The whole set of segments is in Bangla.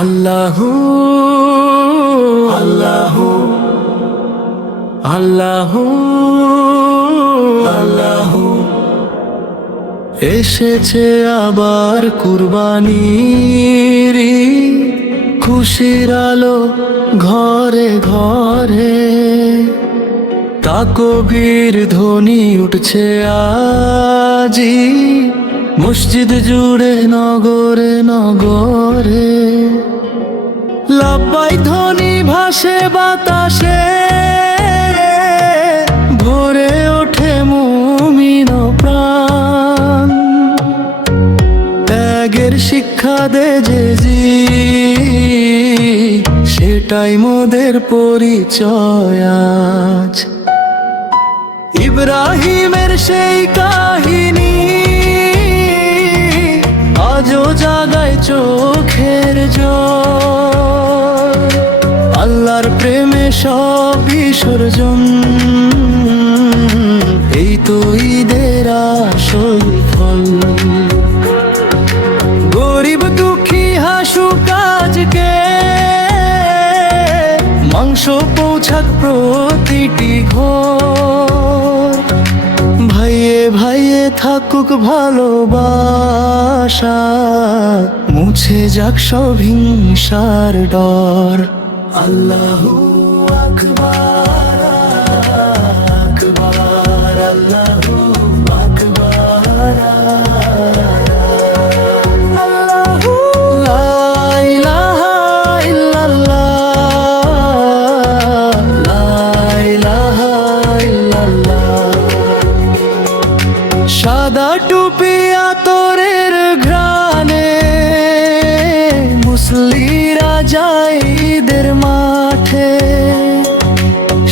আল্লাহু আল্লাহু আল্লাহু আল্লাহু এসেছে আবার কুরবানির ঈদ, খুশির আলো ঘরে ঘরে, তাকবীর ধ্বনি উঠছে আজি মসজিদ জুড়ে নগরে নগরে। লাব্বাইক ধ্বনি ভাসে বাতাসে, ভরে ওঠে মুমিন প্রাণ। ত্যাগের শিক্ষা দে যে সেটাই মোদের পরিচয় আজ। ইব্রাহিমের সেই কাহিনী আজও জাগায় চোখের জল। আল্লাহর প্রেমে সব বিসর্জন, এই তো ঈদের আসল ফল। গরিব দুঃখী হাসুক আজকে, মাংস পৌঁছাক প্রতিটি ঘর। ভাইয়ে ভাইয়ে থাকুক ভালোবাসা, মুছে যাক সব হিংসার ডর। আল্লাহু আকবার আকবার আল্লাহু আকবার। আল্লাহু লা ইলাহা ইল্লাল্লাহ, লা ইলাহা ইল্লাল্লাহ। সাদা টুপি আতরের ঘ্রাণে মুসলিরা যায় ঈদের মাঠে।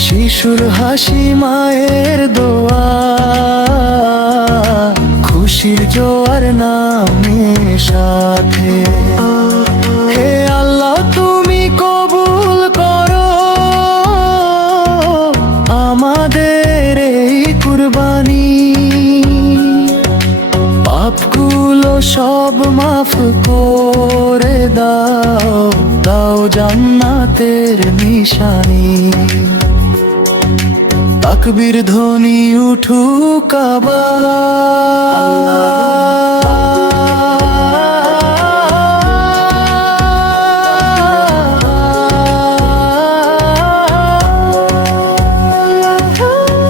শিশুর হাসি মায়ের দোয়া, খুশির জোয়ার নামে সাথে। হে আল্লাহ তুমি কবুল করো আমাদের এই কুরবানি। পাপগুলো সব মাফ করে দাও, দাও জান্নাতের নিশানি। তাকবীর ধ্বনি উঠুক আবার,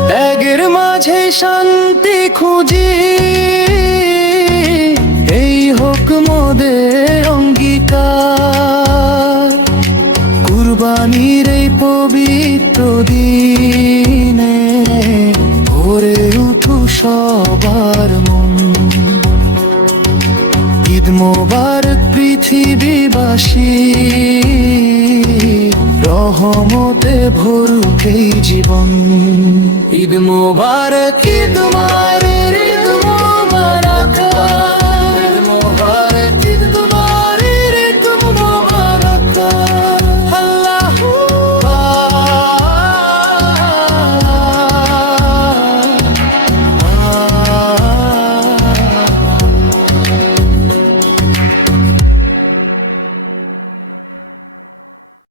ত্যাগের মাঝে শান্তি খুঁজি, এই হোক মোদের অঙ্গীকার। কুরবানির এই পবিত্র দিনে ভরে উঠু সবার মন। ঈদ মোবারক পৃথিবীবাসী, রহমতে ভরুক এই জীবন। ঈদ মোবারক ঈদ মোবারক।